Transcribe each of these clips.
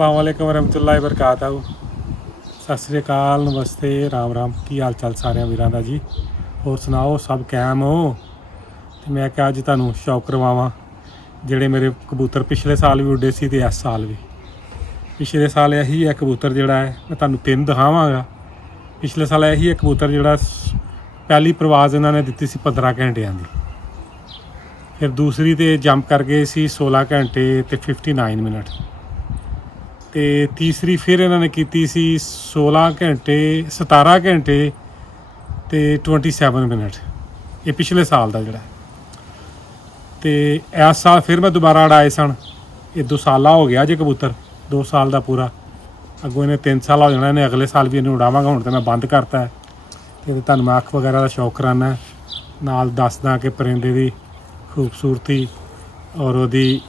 अस्सलामुअलैकुम वरहमतुल्लाहि वबरकातहू। सत श्री अकाल, नमस्ते, राम राम। की हाल चाल सारे वीरां दा जी? होर सुनाओ, सब कैम हो? तो मैं क्या अज तुहानूं शौक करवावां जिहड़े मेरे कबूतर पिछले साल भी उड्डे सी ते इस साल भी। पिछले साल यही है कबूतर जिहड़ा है, मैं तुहानूं तीन दिखावांगा। पिछले साल यही है कबूतर जिहड़ा पहली परवाज़ इन्हां ने दित्ती सी 15 घंटियां दी, फिर दूसरी ते जंप कर गए सी 16 घंटे ते 59 मिनट, तो तीसरी फिर इन्होंने की सी 16 घंटे 17 घंटे तो 27 मिनट। ये पिछले साल का जोड़ा। तो इस साल फिर मैं दोबारा उड़ाए सन। ये 2 साला हो गया जे कबूतर, 2 साल का पूरा। अगों इन्हें 3 साल हो जाना, इन्हें अगले साल भी इन्हें उड़ावांगा। हुण तो मैं बंद करता है। तो तुहानूं मैं अख वगैरह का शौक कराना, नाल दसदा कि परिंदे की खूबसूरती और उसदी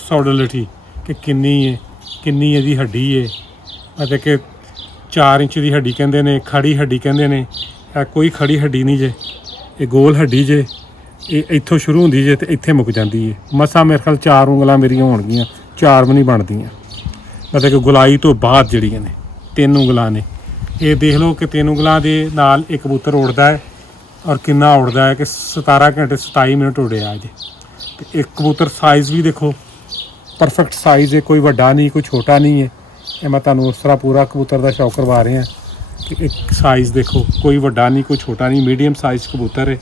सॉलिडिटी कि किन्नी है, किन्नी इहदी हड्डी है। मतलब कि 4 इंच की हड्डी कहंदे ने, खड़ी हड्डी कहंदे ने। कोई खड़ी हड्डी नहीं जे, ये गोल हड्डी जे। ये इत्थों शुरू होंदी जे ते इत्थे मुक जाती है। मसा मेरे ख्याल 4 उंगलां मेरियां होणगियां, 4 भी नहीं बनदियां। मतलब कि गुलाई तो बाद जिहड़ियां ने 3 उंगलां ने। ये देख लो कि 3 उंगलां दे नाल एक कबूतर उड़दा है और कितना उड़दा है कि 17 घंटे 27 मिनट उड़िया अज। तो एक कबूतर साइज़ भी देखो, परफेक्ट साइज़ है, कोई वड्डा नहीं कोई छोटा नहीं है। ये मैं तुहानूं उस तरह पूरा कबूतर का शौक करवा रहे हैं कि एक साइज़ देखो, कोई वड्डा नहीं कोई छोटा नहीं, मीडियम साइज़ कबूतर है।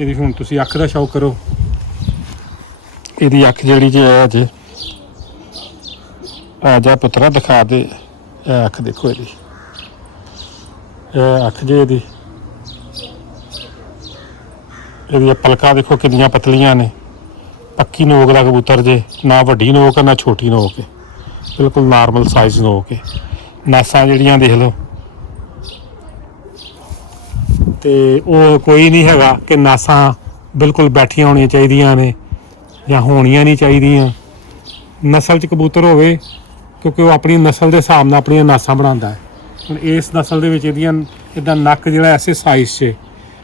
ये हुण तुसीं अख का शौक करो। इहदी अख जिहड़ी जे है अजे आजा पुत्तरा दिखा दे। अख देखो इहदी, अख जे इहदी, इहदी पलकां देखो कितनियां पतलियां ने। पक्की नोक का कबूतर जे, ना वड्डी नोक है ना छोटी नोक है, बिल्कुल नॉर्मल साइज़ नोक है। नासां जिहड़ियां देख लो, तो वो कोई नहीं हैगा कि नासां बिल्कुल बैठियां होनियां चाहिदियां ने जां होनियां नहीं चाहिदियां। नस्ल च कबूतर होवे, क्योंकि वो अपनी नस्ल के हिसाब नाल अपनियां नासां बनांदा है। हुण इस नस्ल दे विच इहदियां इहदा नक जिहड़ा ऐसे साइज़ 'च,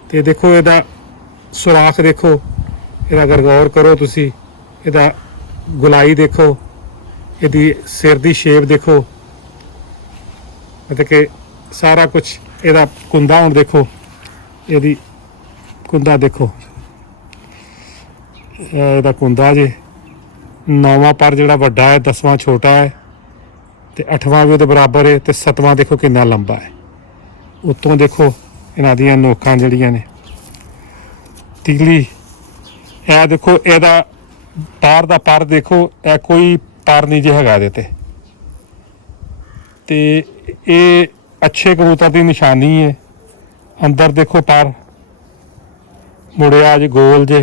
ते देखो इहदा सुराख देखो, इहदा अगर गौर करो तुसी, इहदा गुलाई देखो, इहदी सिर दी शेप देखो, मतलब कि सारा कुछ। इहदा कुंदा हुण देखो, इहदी कुंदा देखो, इहदा कुंदा जे। 9वां पर जिहड़ा वड्डा है, 10वां छोटा है, तो 8वां भी उहदे बराबर है, तो 7वां देखो कितना लंबा है। उत्तों देखो इन्हां दियां नोकां जिहड़ियां ने, तिगली। यह देखो इहदा बाहर दा पर देखो, यह कोई पर नहीं जे हैगा इहदे ते ये अच्छे कबूतर की निशानी है। अंदर देखो पर मुड़िया जे गोल जे,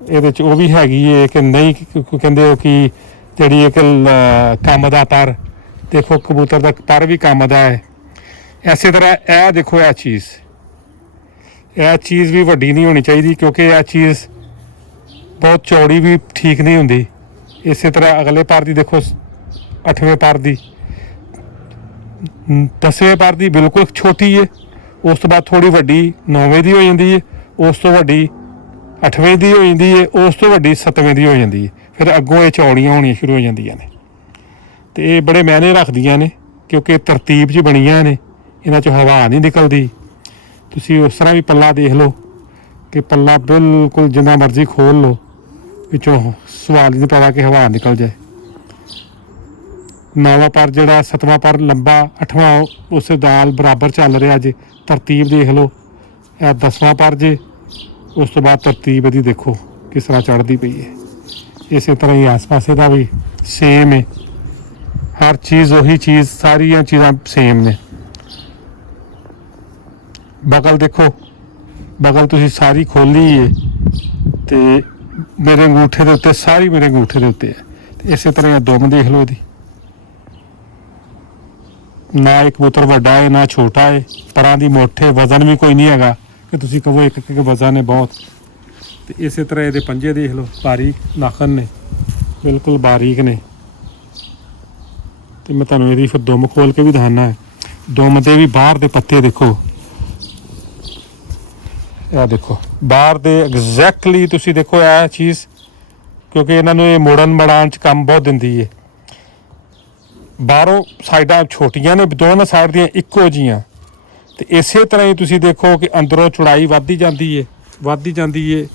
ये वो भी हैगी है कि नहीं, कहते हो कि जी एक कम का पर देखो, कबूतर का पर भी कम का है। इस तरह यह देखो, यह चीज़ भी वड्डी नहीं होनी चाहिए, क्योंकि यह चीज़ बहुत चौड़ी भी ठीक नहीं होंदी। इस तरह अगले पर की देखो, 8वें पर की, 10वें पर की बिल्कुल छोटी है। उस तो बाद थोड़ी वड्डी 9वें की हो जाती है, उस तो वड्डी 8वें की हो जाती है, उस तो वड्डी 7वें की हो जाती है। फिर अगों ये चौड़ियां होनियां शुरू हो जांदियां ने। तो ये बड़े मायने रखदियां ने, क्योंकि तरतीब च बनियां ने, इन्हां चों हवा नहीं निकलती। तुसीं उस तरह भी पल्ला देख लो कि पल्ला बिल्कुल जिन्ना मर्जी खोल लो, पिछों सवाल नहीं पैदा कि हवा निकल जाए। 9वां पर जिहड़ा, 7वां पर लंबा, 8वां उस नाल बराबर चल रहा जे। तरतीब देख लो, यह 10वां पर जे। उस तो बाद तरतीब इहदी देखो किस तरह चढ़ती पई है। इस तरह ही आस पासे का भी सेम है, हर चीज़ वही चीज़, सारिया चीज़ां सेम ने। बगल देखो, बगल तुसीं सारी खोली है, तो मेरे अंगूठे के उत्ते, सारी मेरे अंगूठे के उत्ते है। इस तरह दुम देख लो, इहदी ना एक कबूतर वड्डा है ना छोटा है, परां दी मुठ है, वजन भी कोई नहीं हैगा कि तुसीं कहो एक वजन है बहुत। तो इस तरह ये पंजे देख लो, बारीक नाखन ने, बिल्कुल बारीक ने। तो मैं तुहानूं इहदी फिर दुम खोल के भी दिखाना है। दुम दे भी बाहर दे पत्ते देखो, यह देखो बाहर दे एग्जैक्टली तुसीं देखो, यह चीज़ ਕਿਉਂਕਿ ਇਹਨਾਂ ਨੂੰ ਇਹ ਮੋੜਨ ਮੜਾਉਣ 'ਚ ਕੰਮ ਬਹੁਤ ਦਿੰਦੀ ਹੈ। ਬਾਹਰੋਂ ਸਾਈਡਾਂ ਛੋਟੀਆਂ ਨੇ, ਦੋਨਾਂ ਸਾਈਡ ਦੀਆਂ ਇੱਕੋ ਜੀਆਂ, ਤੇ ਇਸੇ ਤਰ੍ਹਾਂ ਹੀ ਤੁਸੀਂ ਦੇਖੋ ਕਿ ਅੰਦਰੋਂ ਚੌੜਾਈ ਵੱਧਦੀ ਜਾਂਦੀ ਹੈ।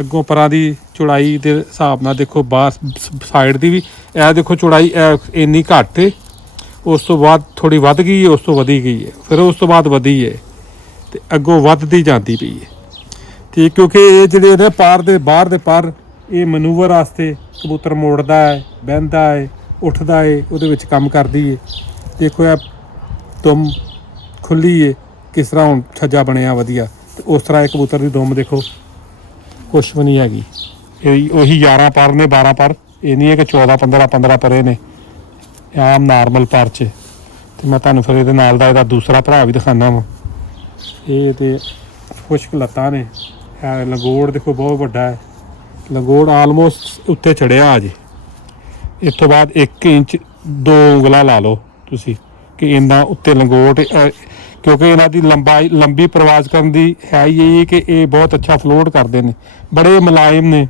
ਅੱਗੋਂ ਪਰਾਂ ਦੀ ਚੌੜਾਈ ਦੇ ਹਿਸਾਬ ਨਾਲ ਦੇਖੋ, ਬਾਹਰ ਸਾਈਡ ਦੀ ਵੀ ਇਹ ਦੇਖੋ ਚੌੜਾਈ ਇੰਨੀ ਘੱਟ ਹੈ, ਉਸ ਤੋਂ ਬਾਅਦ ਥੋੜ੍ਹੀ ਵੱਧ ਗਈ ਹੈ, ਉਸ ਤੋਂ ਵਧੀ ਗਈ ਹੈ, ਫਿਰ ਉਸ ਤੋਂ ਬਾਅਦ ਵਧੀ ਹੈ, ਤੇ ਅੱਗੋਂ ਵੱਧਦੀ ਜਾਂਦੀ ਪਈ ਹੈ। ਠੀਕ, ਕਿਉਂਕਿ ਇਹ ਜਿਹੜੇ ਨੇ ਪਾਰ ਦੇ ਬਾਹਰ ਦੇ ਪਰ ਇਹ ਮਨੂਵਰ ਵਾਸਤੇ ਕਬੂਤਰ ਮੋੜਦਾ ਹੈ, ਬਹਿੰਦਾ ਹੈ, ਉੱਠਦਾ ਹੈ, ਉਹਦੇ ਵਿੱਚ ਕੰਮ ਕਰਦੀ ਹੈ। ਦੇਖੋ ਇਹ ਦੁਮ ਖੁੱਲੀ ਹੈ ਕਿਸ ਤਰ੍ਹਾਂ ਹੁਣ ਛੱਜਾ ਬਣਿਆ ਵਧੀਆ, ਤੇ ਉਸ ਤਰ੍ਹਾਂ ਇਹ ਕਬੂਤਰ ਦੀ ਦੁਮ ਦੇਖੋ ਕੁਛ ਵੀ ਨਹੀਂ ਹੈਗੀ। ਇਹ ਉਹੀ 11 ਪਰ ਨੇ, 12 ਪਰ, ਇਹ ਨਹੀਂ ਹੈ ਕਿ 14 15 ਪਰੇ ਨੇ, ਆਮ ਨਾਰਮਲ ਪਰ 'ਚ। ਤੇ ਮੈਂ ਤੁਹਾਨੂੰ ਫਿਰ ਇਹਦੇ ਨਾਲ ਦਾ ਇਹਦਾ ਦੂਸਰਾ ਭਰਾ ਵੀ ਦਿਖਾਉਂਦਾ ਵਾਂ। ਇਹ ਤੇ ਖੁਸ਼ਕ ਲੱਤਾਂ ਨੇ। ਲੰਗੋੜ ਦੇਖੋ ਬਹੁਤ ਵੱਡਾ ਹੈ, ਲੰਗੋੜ ਆਲਮੋਸਟ ਉੱਤੇ ਚੜਿਆ ਅਜੇ। ਇਸ ਤੋਂ ਬਾਅਦ 1 ਇੰਚ 2 ਉਂਗਲਾਂ ਲਾ ਲਓ ਤੁਸੀਂ ਕਿ ਇੰਨਾ ਉੱਤੇ ਲੰਗੋਟ, ਕਿਉਂਕਿ ਇਹਨਾਂ ਦੀ ਲੰਬੀ ਪ੍ਰਵਾਜ਼ ਕਰਨ ਦੀ ਹੈ ਹੀ ਇਹ ਕਿ ਇਹ ਬਹੁਤ ਅੱਛਾ ਫਲੋਟ ਕਰਦੇ ਨੇ, ਬੜੇ ਮੁਲਾਇਮ ਨੇ।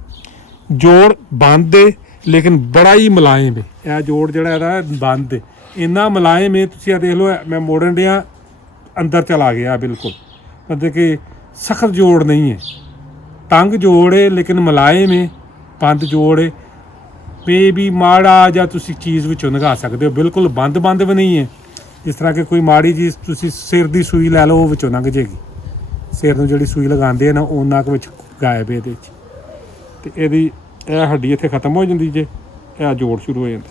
ਜੋੜ ਬੰਦ ਹੈ ਲੇਕਿਨ ਬੜਾ ਹੀ ਮੁਲਾਇਮ ਹੈ। ਇਹ ਜੋੜ ਜਿਹੜਾ ਇਹਦਾ ਬੰਦ ਹੈ, ਇੰਨਾ ਮੁਲਾਇਮ ਹੈ। ਤੁਸੀਂ ਆ ਦੇਖ ਲਓ, ਮੈਂ ਮੋੜਨ ਡਿਆ ਅੰਦਰ ਚਲਾ ਗਿਆ ਬਿਲਕੁਲ, ਮਤਲਬ ਕਿ ਸਖਤ ਜੋੜ ਨਹੀਂ ਹੈ, ਤੰਗ ਜੋੜ ਹੈ ਲੇਕਿਨ ਮੁਲਾਇਮ ਹੈ, ਬੰਦ ਜੋੜ ਹੈ। ਵੀ ਮਾੜਾ ਜਾਂ ਤੁਸੀਂ ਚੀਜ਼ ਵਿੱਚੋਂ ਨਿਗਾਹ ਸਕਦੇ ਹੋ, ਬਿਲਕੁਲ ਬੰਦ ਵੀ ਨਹੀਂ ਹੈ। ਜਿਸ ਤਰ੍ਹਾਂ ਕਿ ਕੋਈ ਮਾੜੀ ਚੀਜ਼ ਤੁਸੀਂ ਸਿਰ ਦੀ ਸੂਈ ਲੈ ਲਓ, ਉਹ ਵਿੱਚੋਂ ਲੰਘ ਜਾਏਗੀ। ਸਿਰ ਨੂੰ ਜਿਹੜੀ ਸੂਈ ਲਗਾਉਂਦੇ ਆ ਨਾ, ਉਹਨਾਂ ਕੁ ਵਿੱਚ ਗਾਇਬ ਇਹਦੇ 'ਚ, ਤੇ ਇਹਦੀ ਇਹ ਹੱਡੀ ਇੱਥੇ ਖਤਮ ਹੋ ਜਾਂਦੀ ਜੇ, ਇਹ ਜੋੜ ਸ਼ੁਰੂ ਹੋ ਜਾਂਦਾ।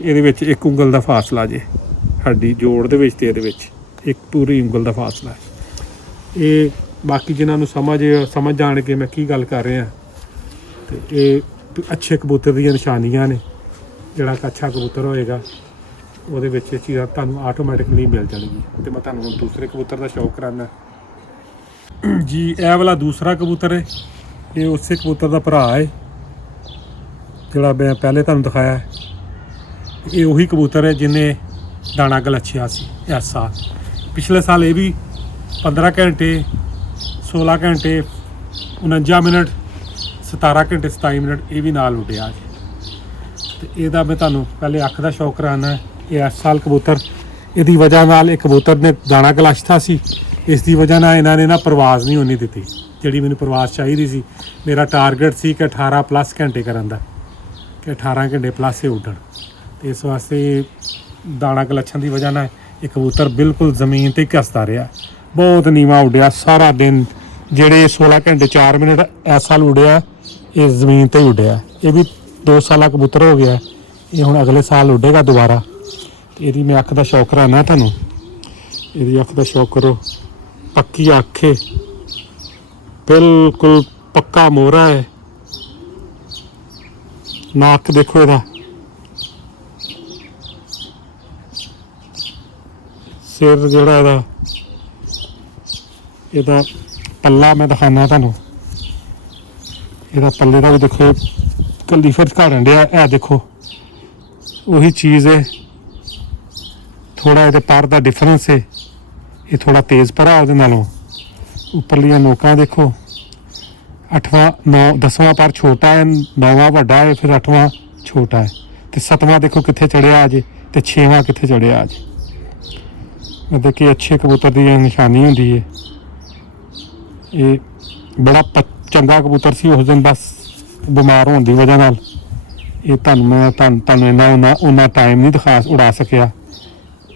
ਇਹਦੇ ਵਿੱਚ 1 ਉਂਗਲ ਦਾ ਫਾਸਲਾ ਜੇ, ਹੱਡੀ ਜੋੜ ਦੇ ਵਿੱਚ ਤੇ ਇਹਦੇ ਵਿੱਚ 1 ਪੂਰੀ ਉਂਗਲ ਦਾ ਫਾਸਲਾ। ਇਹ ਬਾਕੀ ਜਿਨ੍ਹਾਂ ਨੂੰ ਸਮਝ ਜਾਣ ਕੇ ਮੈਂ ਕੀ ਗੱਲ ਕਰ ਰਿਹਾ, ਤੇ ਇਹ ਅੱਛੇ ਕਬੂਤਰ ਦੀਆਂ ਨਿਸ਼ਾਨੀਆਂ ਨੇ। ਜਿਹੜਾ ਅੱਛਾ ਕਬੂਤਰ ਹੋਏਗਾ ਉਹਦੇ ਵਿੱਚ ਇਹ ਚੀਜ਼ਾਂ ਤੁਹਾਨੂੰ ਆਟੋਮੈਟਿਕਲੀ ਮਿਲ ਜਾਣਗੀਆਂ। ਤੇ ਮੈਂ ਤੁਹਾਨੂੰ ਹੁਣ ਦੂਸਰੇ ਕਬੂਤਰ ਦਾ ਸ਼ੌਕ ਕਰਾਉਣਾ ਜੀ। ਇਹ ਵਾਲਾ ਦੂਸਰਾ ਕਬੂਤਰ ਹੈ, ਇਹ ਉਸੇ ਕਬੂਤਰ ਦਾ ਭਰਾ ਹੈ ਜਿਹੜਾ ਮੈਂ ਪਹਿਲੇ ਤੁਹਾਨੂੰ ਦਿਖਾਇਆ ਹੈ। ਇਹ ਉਹੀ ਕਬੂਤਰ ਹੈ ਜਿਹਨੇ ਦਾਣਾ ਗਲੱਛਿਆ ਸੀ ਇਸ ਸਾਲ। ਪਿਛਲੇ ਸਾਲ ਇਹ ਵੀ 15 ਘੰਟੇ 16 ਘੰਟੇ 49 ਮਿੰਟ 17 ਘੰਟੇ 27 ਮਿੰਟ ਇਹ ਵੀ ਨਾਲ ਉੱਡਿਆ ਜੀ। ਤੇ ਇਹਦਾ ਮੈਂ ਤੁਹਾਨੂੰ ਪਹਿਲੇ ਅੱਖ ਦਾ ਸ਼ੌਕ ਕਰਾਉਣਾ ਹੈ। ਇਹ ਇਸ ਸਾਲ ਕਬੂਤਰ, ਇਹਦੀ ਵਜ੍ਹਾ ਨਾਲ ਇਹ ਕਬੂਤਰ ਨੇ ਦਾਣਾ ਗਲੱਛਤਾ ਸੀ, ਇਸ ਦੀ ਵਜ੍ਹਾ ਨਾਲ ਇਹਨਾਂ ਨੇ ਨਾ ਪ੍ਰਵਾਜ਼ ਨਹੀਂ ਹੋਣੀ ਦਿੱਤੀ ਜਿਹੜੀ ਮੈਨੂੰ ਪ੍ਰਵਾਜ਼ ਚਾਹੀਦੀ ਸੀ। ਮੇਰਾ ਟਾਰਗੇਟ ਸੀ ਕਿ 18+ ਘੰਟੇ ਕਰਨ ਦਾ, ਕਿ 18 ਘੰਟੇ ਪਲੱਸ ਇਹ ਉੱਡਣ। ਤੇ ਇਸ ਵਾਸਤੇ ਦਾਣਾ ਗਲੱਛਣ ਦੀ ਵਜ੍ਹਾ ਨਾਲ ਇਹ ਕਬੂਤਰ ਬਿਲਕੁਲ ਜ਼ਮੀਨ 'ਤੇ ਘਸਦਾ ਰਿਹਾ, ਬਹੁਤ ਨੀਵਾਂ ਉੱਡਿਆ ਸਾਰਾ ਦਿਨ। ਜਿਹੜੇ 16 ਘੰਟੇ 4 ਮਿੰਟ ਇਸ ਸਾਲ ਉੱਡਿਆ, ਇਹ ਜ਼ਮੀਨ 'ਤੇ ਹੀ ਉੱਡਿਆ। ਇਹ ਵੀ 2 ਸਾਲਾ ਕਬੂਤਰ ਹੋ ਗਿਆ, ਇਹ ਹੁਣ ਅਗਲੇ ਸਾਲ ਉੱਡੇਗਾ ਦੁਬਾਰਾ। ਤੇ ਇਹਦੀ ਮੈਂ ਅੱਖ ਦਾ ਸ਼ੌਕ ਕਰਾਉਣਾ ਤੁਹਾਨੂੰ, ਇਹਦੀ ਅੱਖ ਦਾ ਸ਼ੌਕ ਕਰੋ। ਪੱਕੀ ਅੱਖ ਹੈ, ਬਿਲਕੁਲ ਪੱਕਾ ਮੋਹਰਾ ਹੈ। ਨੱਕ ਦੇਖੋ ਇਹਦਾ, ਸਿਰ ਜਿਹੜਾ ਇਹਦਾ ਪੱਲਾ ਮੈਂ ਦਿਖਾਉਣਾ ਤੁਹਾਨੂੰ। ਇਹਦਾ ਪੱਲੇ ਦਾ ਵੀ ਦੇਖੋ ਕੱਲੀ ਫਿਰ ਘਾੜਨ ਡਿਆ। ਇਹ ਦੇਖੋ ਉਹੀ ਚੀਜ਼ ਹੈ, ਥੋੜਾ ਇਹਦੇ ਪਰ ਦਾ ਡਿਫਰੈਂਸ ਹੈ। ਇਹ ਥੋੜਾ ਤੇਜ਼ ਭਰਾ ਉਹਦੇ ਨਾਲੋਂ। ਉੱਪਰਲੀਆਂ ਨੋਕਾਂ ਦੇਖੋ, 8ਵਾਂ 10ਵਾਂ ਪਰ ਛੋਟਾ ਹੈ, 9ਵਾਂ ਵੱਡਾ ਹੈ, ਫਿਰ 8ਵਾਂ ਛੋਟਾ ਹੈ, ਤੇ 7ਵਾਂ ਦੇਖੋ ਕਿੱਥੇ ਚੜਿਆ ਅਜੇ, ਤੇ 6ਵਾਂ ਕਿੱਥੇ ਚੜਿਆ ਅਜੇ। ਮਤਲਬ ਕਿ ਅੱਛੇ ਕਬੂਤਰ ਦੀ ਇਹ ਨਿਸ਼ਾਨੀ ਹੁੰਦੀ ਹੈ। ਇਹ ਬੜਾ ਚੰਗਾ ਕਬੂਤਰ ਸੀ, ਉਸ ਦਿਨ ਬਸ ਬਿਮਾਰ ਹੋਣ ਦੀ ਵਜ੍ਹਾ ਨਾਲ ਇਹ ਤੁਹਾਨੂੰ ਇੰਨਾ ਟਾਈਮ ਨਹੀਂ ਉਡਾ ਸਕਿਆ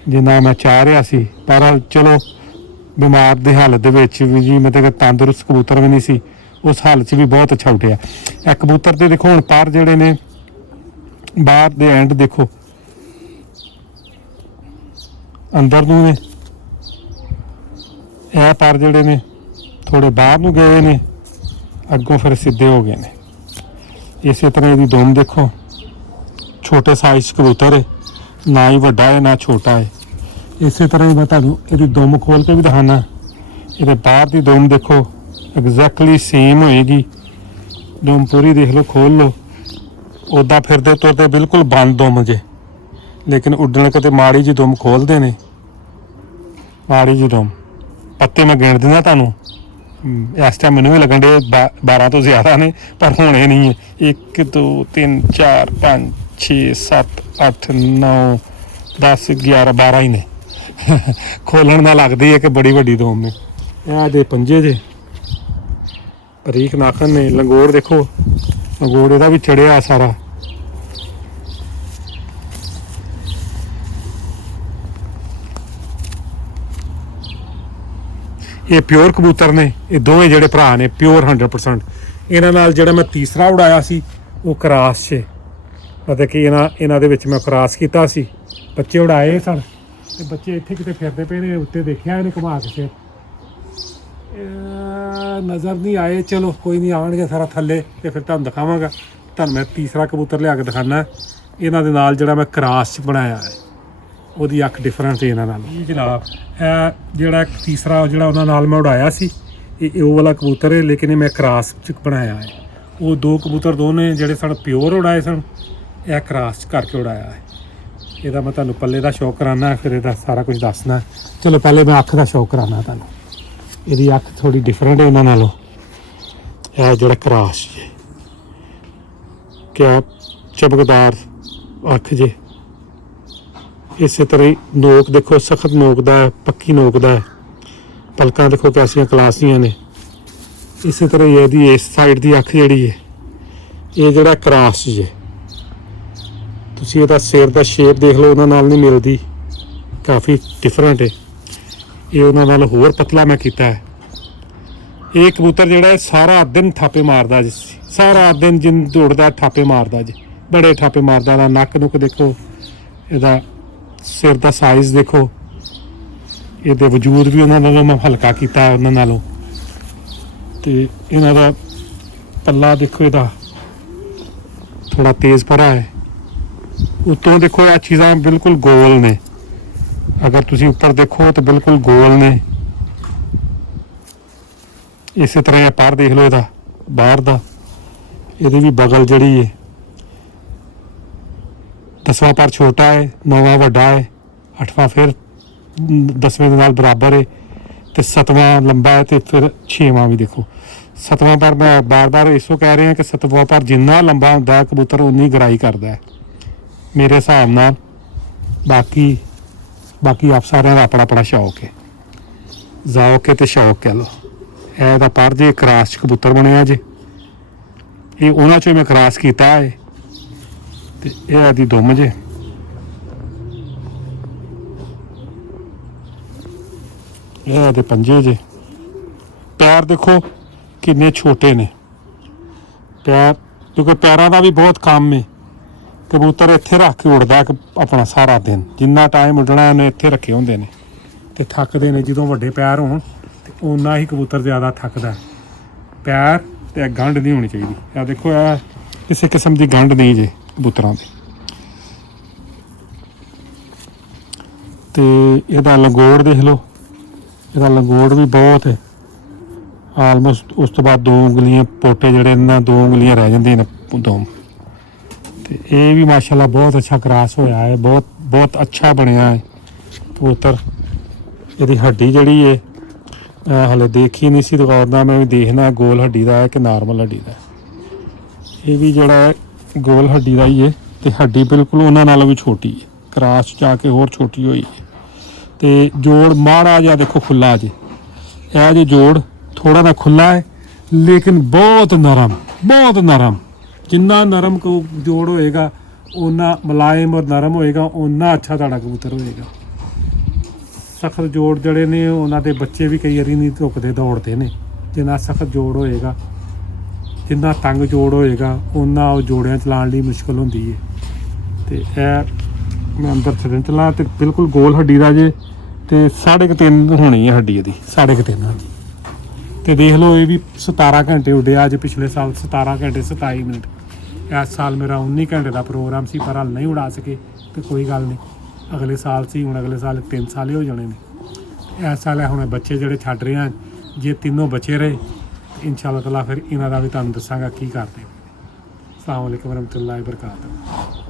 ਜਿੰਨਾ ਮੈਂ ਚਾਹ ਰਿਹਾ ਸੀ। ਪਰ ਚਲੋ ਬਿਮਾਰ ਦੀ ਹਾਲਤ ਦੇ ਵਿੱਚ ਵੀ ਜੀ, ਮਤਲਬ ਕਿ ਤੰਦਰੁਸਤ ਕਬੂਤਰ ਵੀ ਨਹੀਂ ਸੀ, ਉਸ ਹਾਲਤ 'ਚ ਵੀ ਬਹੁਤ ਅੱਛਾ ਉੱਡਿਆ। ਇਹ ਕਬੂਤਰ ਦੇ ਦੇਖੋ ਹੁਣ ਪਰ ਜਿਹੜੇ ਨੇ ਬਾਹਰ ਦੇ ਐਂਡ ਦੇਖੋ ਅੰਦਰ ਨੂੰ ਨੇ, ਇਹ ਪਰ ਜਿਹੜੇ ਨੇ ਥੋੜੇ ਬਾਹਰ ਨੂੰ ਗਏ ਨੇ, ਅੱਗੋਂ ਫਿਰ ਸਿੱਧੇ ਹੋ ਗਏ ਨੇ। ਇਸੇ ਤਰ੍ਹਾਂ ਇਹਦੀ ਦੁਮ ਦੇਖੋ, ਛੋਟੇ ਸਾਈਜ਼ ਕਬੂਤਰ ਹੈ, ਨਾ ਹੀ ਵੱਡਾ ਹੈ ਨਾ ਛੋਟਾ ਹੈ। ਇਸੇ ਤਰ੍ਹਾਂ ਹੀ ਮੈਂ ਤੁਹਾਨੂੰ ਇਹਦੀ ਦੁਮ ਖੋਲ ਕੇ ਵੀ ਦਿਖਾਉਣਾ। ਇਹਦੇ ਬਾਹਰ ਦੀ ਦੁਮ ਦੇਖੋ ਐਗਜ਼ੈਕਟਲੀ ਸੇਮ ਹੋਏਗੀ। ਦੁਮ ਪੂਰੀ ਦੇਖ ਲਓ, ਖੋਲ ਲਓ। ਉੱਦਾਂ ਫਿਰਦੇ ਤੁਰਦੇ ਬਿਲਕੁਲ ਬੰਦ ਦੁਮ ਜੇ, ਲੇਕਿਨ ਉੱਡਣ ਕਿਤੇ ਮਾੜੀ ਜਿਹੀ ਦੁਮ ਖੋਲਦੇ ਨੇ, ਮਾੜੀ ਜਿਹੀ ਦੁਮ। ਪੱਤੇ ਮੈਂ ਗਿਣ ਦਿੰਦਾ ਤੁਹਾਨੂੰ, ਇਸ ਟਾਈਮ ਮੈਨੂੰ ਵੀ ਲੱਗਣ ਦੇ 12 ਤੋਂ ਜ਼ਿਆਦਾ ਨੇ, ਪਰ ਹੋਣੇ ਨਹੀਂ ਹੈ। 1 2 3 4 5 6 7 8 9 10 11 12 ਹੀ ਨੇ। ਖੋਲਣ ਨਾਲ ਲੱਗਦੀ ਹੈ ਕਿ ਬੜੀ ਵੱਡੀ ਦੌਮ ਨੇ। ਇਹ ਦੇ ਪੰਜੇ ਜੇ ਬਰੀਕ ਨਾਖਣ ਨੇ। ਲੰਗੋੜ ਦੇਖੋ, ਲੰਗੋੜ ਇਹਦਾ ਵੀ ਚੜਿਆ ਸਾਰਾ। ਇਹ ਪਿਓਰ ਕਬੂਤਰ ਨੇ, ਇਹ ਦੋਵੇਂ ਜਿਹੜੇ ਭਰਾ ਨੇ ਪਿਓਰ 100%। ਇਹਨਾਂ ਨਾਲ ਜਿਹੜਾ ਮੈਂ ਤੀਸਰਾ ਉਡਾਇਆ ਸੀ ਉਹ ਕਰਾਸ 'ਚ, ਮਤਲਬ ਕਿ ਇਹਨਾਂ ਦੇ ਵਿੱਚ ਮੈਂ ਕਰਾਸ ਕੀਤਾ ਸੀ। ਬੱਚੇ ਉਡਾਏ ਸਨ ਤੇ ਬੱਚੇ ਇੱਥੇ ਕਿਤੇ ਫਿਰਦੇ ਪਏ ਨੇ, ਉੱਤੇ ਦੇਖਿਆ ਇਹਨੇ ਘੁਮਾ ਕੇ, ਫਿਰ ਨਜ਼ਰ ਨਹੀਂ ਆਏ। ਚਲੋ ਕੋਈ ਨਹੀਂ, ਆਉਣਗੇ ਸਾਰਾ ਥੱਲੇ ਤੇ ਫਿਰ ਤੁਹਾਨੂੰ ਦਿਖਾਵਾਂਗਾ। ਤੁਹਾਨੂੰ ਮੈਂ ਤੀਸਰਾ ਕਬੂਤਰ ਲਿਆ ਕੇ ਦਿਖਾਉਣਾ। ਇਹਨਾਂ ਦੇ ਨਾਲ ਜਿਹੜਾ ਮੈਂ ਕਰਾਸ 'ਚ ਬਣਾਇਆ ਹੈ, ਉਹਦੀ ਅੱਖ ਡਿਫਰੈਂਟ ਹੈ ਇਹਨਾਂ ਨਾਲ। ਜੀ ਜਨਾਬ, ਇਹ ਜਿਹੜਾ ਤੀਸਰਾ ਜਿਹੜਾ ਉਹਨਾਂ ਨਾਲ ਮੈਂ ਉਡਾਇਆ ਸੀ, ਇਹ ਉਹ ਵਾਲਾ ਕਬੂਤਰ ਹੈ, ਲੇਕਿਨ ਇਹ ਮੈਂ ਕਰਾਸ 'ਚ ਬਣਾਇਆ ਹੈ। ਉਹ ਦੋ ਕਬੂਤਰ ਦੋਨੇ ਜਿਹੜੇ ਸਨ ਪਿਓਰ ਉਡਾਏ ਸਨ, ਇਹ ਕਰਾਸ 'ਚ ਕਰਕੇ ਉਡਾਇਆ ਹੈ। ਇਹਦਾ ਮੈਂ ਤੁਹਾਨੂੰ ਪੱਲੇ ਦਾ ਸ਼ੌਕ ਕਰਾਉਣਾ, ਫਿਰ ਇਹਦਾ ਸਾਰਾ ਕੁਝ ਦੱਸਣਾ। ਚਲੋ ਪਹਿਲੇ ਮੈਂ ਅੱਖ ਦਾ ਸ਼ੌਕ ਕਰਾਉਣਾ ਤੁਹਾਨੂੰ। ਇਹਦੀ ਅੱਖ ਥੋੜੀ ਡਿਫਰੈਂਟ ਹੈ ਉਹਨਾਂ ਨਾਲੋਂ। ਇਹ ਜਿਹੜਾ ਕਰਾਸ ਜੇ ਕਿਆ ਚਮਕਦਾਰ ਅੱਖ ਜੇ। ਇਸੇ ਤਰ੍ਹਾਂ ਹੀ ਨੋਕ ਦੇਖੋ, ਸਖਤ ਨੋਕ ਦਾ ਹੈ, ਪੱਕੀ ਨੋਕ ਦਾ ਹੈ। ਪਲਕਾਂ ਦੇਖੋ ਕੈਸੀਆਂ ਕਲਾਸ ਦੀਆਂ ਨੇ। ਇਸੇ ਤਰ੍ਹਾਂ ਹੀ ਇਹਦੀ ਇਸ ਸਾਈਡ ਦੀ ਅੱਖ ਜਿਹੜੀ ਹੈ, ਇਹ ਜਿਹੜਾ ਕਰਾਸ ਜੇ, ਤੁਸੀਂ ਇਹਦਾ ਸਿਰ ਦਾ ਸ਼ੇਪ ਦੇਖ ਲਓ, ਉਹਨਾਂ ਨਾਲ ਨਹੀਂ ਮਿਲਦੀ, ਕਾਫੀ ਡਿਫਰੈਂਟ ਹੈ। ਇਹ ਉਹਨਾਂ ਨਾਲ ਹੋਰ ਪਤਲਾ ਮੈਂ ਕੀਤਾ ਹੈ। ਇਹ ਕਬੂਤਰ ਜਿਹੜਾ ਸਾਰਾ ਦਿਨ ਥਾਪੇ ਮਾਰਦਾ ਜੀ, ਸਾਰਾ ਦਿਨ ਜਿੰਨ ਦੌੜਦਾ ਥਾਪੇ ਮਾਰਦਾ ਜੀ, ਬੜੇ ਥਾਪੇ ਮਾਰਦਾ। ਦਾ ਨੱਕ ਨੁੱਕ ਦੇਖੋ, ਇਹਦਾ ਸਿਰ ਦਾ ਸਾਈਜ਼ ਦੇਖੋ, ਇਹਦੇ ਵਜੂਦ ਵੀ ਉਹਨਾਂ ਨਾਲੋਂ ਮੈਂ ਹਲਕਾ ਕੀਤਾ ਉਹਨਾਂ ਨਾਲੋਂ। ਤੇ ਇਹਨਾਂ ਦਾ ਪੱਲਾ ਦੇਖੋ, ਇਹਦਾ ਥੋੜਾ ਤੇਜ਼ ਭਰਾ ਹੈ। ਉੱਤੋਂ ਦੇਖੋ ਇਹ ਚੀਜ਼ਾਂ ਬਿਲਕੁਲ ਗੋਲ ਨੇ, ਅਗਰ ਤੁਸੀਂ ਉੱਪਰ ਦੇਖੋ ਤਾਂ ਬਿਲਕੁਲ ਗੋਲ ਨੇ। ਇਸੇ ਤਰ੍ਹਾਂ ਇਹ ਪਰ ਦੇਖ ਲਓ, ਇਹਦਾ ਬਾਹਰ ਦਾ, ਇਹਦੀ ਵੀ ਬਗਲ ਜਿਹੜੀ ਹੈ, 10ਵਾਂ ਪਰ ਛੋਟਾ ਹੈ, 9ਵਾਂ ਵੱਡਾ ਹੈ, 8ਵਾਂ ਫਿਰ 10ਵੇਂ ਦੇ ਨਾਲ ਬਰਾਬਰ ਹੈ, ਤੇ 7ਵਾਂ ਲੰਬਾ ਹੈ, ਤੇ ਫਿਰ 6ਵਾਂ ਵੀ ਦੇਖੋ। 7ਵਾਂ ਪਰ ਮੈਂ ਬਾਰ-ਬਾਰ ਇਸੋ ਕਹਿ ਰਿਹਾ ਕਿ 7ਵਾਂ ਪਰ ਜਿੰਨਾ ਲੰਬਾ ਹੁੰਦਾ ਹੈ ਕਬੂਤਰ ਉਨੀ ਗਰਾਈ ਕਰਦਾ ਹੈ ਮੇਰੇ ਹਿਸਾਬ ਨਾਲ। ਬਾਕੀ ਆਪ ਸਾਰਿਆਂ ਦਾ ਆਪਣਾ ਆਪਣਾ ਸ਼ੌਕ ਹੈ, ਜ਼ੌਕ ਹੈ ਤੇ ਸ਼ੌਕ ਕਹਿ ਲਓ। ਇਹ ਦਾ ਪਰ ਜੇ ਕਰਾਸ 'ਚ ਕਬੂਤਰ ਬਣਿਆ ਜੇ, ਇਹ ਉਹਨਾਂ 'ਚੋਂ ਮੈਂ ਕਰਾਸ ਕੀਤਾ ਹੈ। ਤੇ ਇਹ ਆਦੀ ਦੁੰਮ ਜੇ, ਇਹ ਆਦੇ ਪੰਜੇ ਜੇ। ਪੈਰ ਦੇਖੋ ਕਿੰਨੇ ਛੋਟੇ ਨੇ ਪੈਰ, ਕਿਉਂਕਿ ਪੈਰਾਂ ਦਾ ਵੀ ਬਹੁਤ ਕੰਮ ਹੈ। ਕਬੂਤਰ ਇੱਥੇ ਰੱਖ ਕੇ ਉੱਡਦਾ ਆਪਣਾ ਸਾਰਾ ਦਿਨ, ਜਿੰਨਾ ਟਾਈਮ ਉੱਡਣਾ ਉਹਨੇ ਇੱਥੇ ਰੱਖੇ ਹੁੰਦੇ ਨੇ, ਤੇ ਥੱਕਦੇ ਨੇ। ਜਦੋਂ ਵੱਡੇ ਪੈਰ ਹੋਣ ਤੇ ਓਨਾ ਹੀ ਕਬੂਤਰ ਜ਼ਿਆਦਾ ਥੱਕਦਾ। ਪੈਰ ਤੇ ਗੰਢ ਨਹੀਂ ਹੋਣੀ ਚਾਹੀਦੀ। ਇਹ ਦੇਖੋ, ਇਹ ਕਿਸੇ ਕਿਸਮ ਦੀ ਗੰਢ ਨਹੀਂ ਜੇ ਕਬੂਤਰਾਂ ਦੀ। ਤੇ ਇਹਦਾ ਲੰਗੋੜ ਦੇਖ ਲਓ, ਇਹਦਾ ਲੰਗੋੜ ਵੀ ਬਹੁਤ ਹੈ, ਆਲਮੋਸਟ। ਉਸ ਤੋਂ ਬਾਅਦ 2 ਉਂਗਲੀਆਂ ਪੋਟੇ ਜਿਹੜੇ ਇਹਨਾਂ 2 ਉਂਗਲੀਆਂ ਰਹਿ ਜਾਂਦੀਆਂ ਨੇ ਦੋ। ਤੇ ਇਹ ਵੀ ਮਾਸ਼ਾਅੱਲਾ ਬਹੁਤ ਅੱਛਾ ਕਰਾਸ ਹੋਇਆ ਹੈ, ਬਹੁਤ ਅੱਛਾ ਬਣਿਆ ਹੈ ਕਬੂਤਰ। ਇਹਦੀ ਹੱਡੀ ਜਿਹੜੀ ਹੈ ਹਲੇ ਦੇਖੀ ਨਹੀਂ ਸੀ ਦਿਖਾਉਂਦਾ, ਮੈਂ ਵੀ ਦੇਖਣਾ ਗੋਲ ਹੱਡੀ ਦਾ ਹੈ ਕਿ ਨਾਰਮਲ ਹੱਡੀ ਦਾ। ਇਹ ਵੀ ਜਿਹੜਾ ਗੋਲ ਹੱਡੀ ਦਾ ਹੀ ਹੈ, ਤੇ ਹੱਡੀ ਬਿਲਕੁਲ ਉਹਨਾਂ ਨਾਲੋਂ ਵੀ ਛੋਟੀ ਹੈ, ਕਰਾਸ ਜਾ ਕੇ ਹੋਰ ਛੋਟੀ ਹੋਈ ਹੈ। ਤੇ ਜੋੜ ਮਾੜਾ ਜਿਹਾ ਦੇਖੋ ਖੁੱਲਾ ਜੇ, ਇਹ ਜੇ ਜੋੜ ਥੋੜਾ ਨਾ ਖੁੱਲਾ ਹੈ, ਲੇਕਿਨ ਬਹੁਤ ਨਰਮ। ਜਿੰਨਾ ਨਰਮ ਕੋ ਜੋੜ ਹੋਏਗਾ, ਓਨਾ ਮੁਲਾਇਮ ਔਰ ਨਰਮ ਹੋਏਗਾ, ਓਨਾ ਅੱਛਾ ਤੁਹਾਡਾ ਕਬੂਤਰ ਹੋਏਗਾ। ਸਖਤ ਜੋੜ ਜਿਹੜੇ ਨੇ ਉਹਨਾਂ ਦੇ ਬੱਚੇ ਵੀ ਕਈ ਵਾਰੀ ਨਹੀਂ ਰੁਕਦੇ, ਦੌੜਦੇ ਨੇ। ਜਿੰਨਾ ਸਖਤ ਜੋੜ ਹੋਏਗਾ, ਜਿੰਨਾ ਤੰਗ ਜੋੜ ਹੋਏਗਾ, ਓਨਾ ਉਹ ਜੋੜਿਆਂ ਚਲਾਉਣ ਲਈ ਮੁਸ਼ਕਲ ਹੁੰਦੀ ਹੈ। ਤੇ ਇਹ ਮੈਂ ਅੰਦਰ ਛੱਡਣ ਚਲਾ, ਤੇ ਬਿਲਕੁਲ ਗੋਲ ਹੱਡੀ ਦਾ ਜੇ, ਤੇ 3.5 ਹੋਣੀ ਹੈ ਹੱਡੀ ਇਹਦੀ, 3.5। ਤੇ ਦੇਖ ਲਓ, ਇਹ ਵੀ 17 ਘੰਟੇ ਉੱਡਿਆ ਅੱਜ। ਪਿਛਲੇ ਸਾਲ 17 ਘੰਟੇ 27 ਮਿੰਟ। ਇਸ ਸਾਲ ਮੇਰਾ 19 ਘੰਟੇ ਦਾ ਪ੍ਰੋਗਰਾਮ ਸੀ, ਪਰ ਹਾਲ ਨਹੀਂ ਉਡਾ ਸਕੇ। ਤੇ ਕੋਈ ਗੱਲ ਨਹੀਂ, ਅਗਲੇ ਸਾਲ ਸੀ। ਹੁਣ ਅਗਲੇ ਸਾਲ 3 ਸਾਲ ਹੀ ਹੋ ਜਾਣੇ ਨੇ। ਇਸ ਸਾਲ ਹੁਣ ਬੱਚੇ ਜਿਹੜੇ ਛੱਡ ਰਹੇ ਆ, ਜੇ ਤਿੰਨੋਂ ਬਚੇ ਰਹੇ ਇੰਸ਼ਾਅੱਲਾ ਤਾਲਾ, ਫਿਰ ਇਹਨਾਂ ਦਾ ਵੀ ਤੁਹਾਨੂੰ ਦੱਸਾਂਗਾ ਕੀ ਕਰਦੇ। ਅਸਲਾਮ ਵਾਲੇਕੁਮ ਵਰਹਿਮਤੁਲਾਹਿ ਵਬਰਕਾਤੁਹੂ।